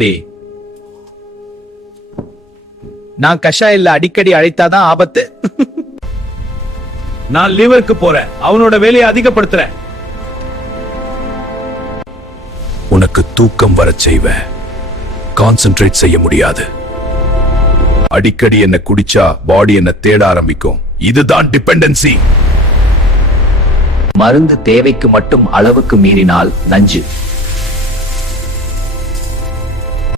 டேய், நான் கஷாயில்ல அடிக்கடி அழைத்தாதான் ஆபத்து. நான் லிவருக்கு போறேன், அவனோட வேலையை அதிகப்படுத்துறேன். உனக்கு தூக்கம் வரச் செய்வேன், கான்சென்ட்ரேட் செய்ய முடியாது. அடிக்கடி என்ன குடிச்சா பாடி என்ன தேட ஆரம்பிக்கும். இதுதான் டிபெண்டன்சி. மருந்து தேவைக்கு மட்டும் அளவுக்கு மீறினால் நஞ்சு.